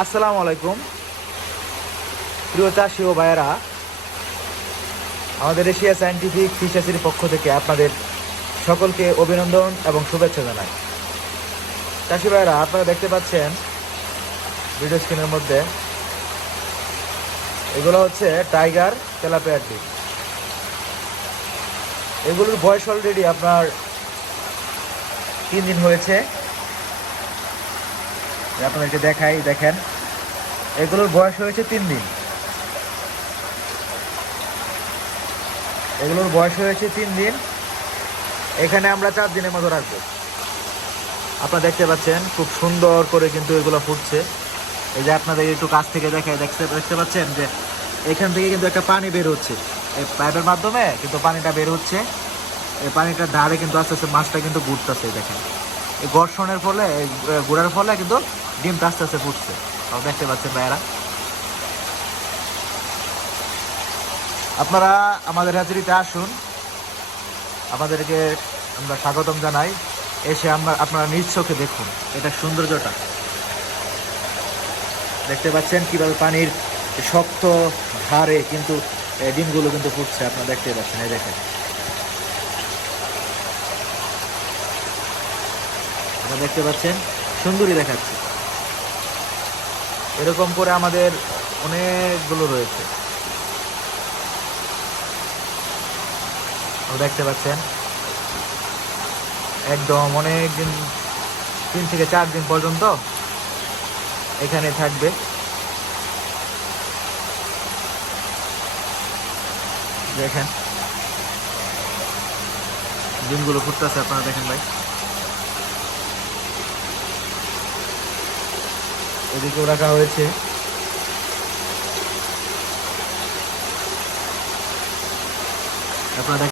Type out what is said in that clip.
আসসালামু আলাইকুম প্রিয় চাষি ও ভাইয়েরা, আমাদের এশিয়া সায়েন্টিফিক ফিশারির পক্ষ থেকে আপনাদের সকলকে অভিনন্দন এবং শুভেচ্ছা জানাই। চাষি ভাইয়েরা, আপনারা দেখতে পাচ্ছেন ভিডিও স্ক্রিনের মধ্যে এগুলো হচ্ছে টাইগার তেলাপিয়ার ডিম। এগুলোর বয়স অলরেডি আপনার 3 দিন হয়েছে। আপনাদেরকে দেখাই, দেখেন এগুলোর বয়স হয়েছে 3 দিন। এগুলোর বয়স হয়েছে 3 দিন। এখানে আমরা 4 দিনের মতো রাখবো। আপনারা দেখতে পাচ্ছেন খুব সুন্দর করে কিন্তু এগুলো ফুটছে। এই যে আপনাদের একটু কাছ থেকে দেখায়, দেখতে পাচ্ছেন যে এখান থেকে কিন্তু একটা পানি বের হচ্ছে, এই পাইপের মাধ্যমে কিন্তু পানিটা বের হচ্ছে। এই পানিটার ধারে কিন্তু আস্তে আস্তে মাছটা কিন্তু ঘুরতেছে। দেখেন এই ঘর্ষণের ফলে, এই ঘোরার ফলে কিন্তু ডিমটা আস্তে আস্তে ফুটছে। দেখতে পাচ্ছেন ভাইয়ারা, আপনারা আমাদের হ্যাচারিতে আসুন, আপনাদেরকে আমরা স্বাগতম জানাই। এসে আপনারা নিজ চোখে দেখুন এটা সৌন্দর্যটা। দেখতে পাচ্ছেন কিভাবে পানির শক্ত ধারে কিন্তু ডিমগুলো কিন্তু ফুটছে। আপনারা দেখতে পাচ্ছেন, এই দেখেন, আপনারা দেখতে পাচ্ছেন সুন্দরই দেখাচ্ছে। এরকম করে আমাদের অনেকগুলো রয়েছে, দেখতে পাচ্ছেন একদম অনেক দিন, 3 থেকে 4 দিন পর্যন্ত এখানে থাকবে। দেখেন ডিমগুলো ফুটতেছে, আপনারা দেখেন ভাই। এদিকেও রাখা হয়েছে, আপনারা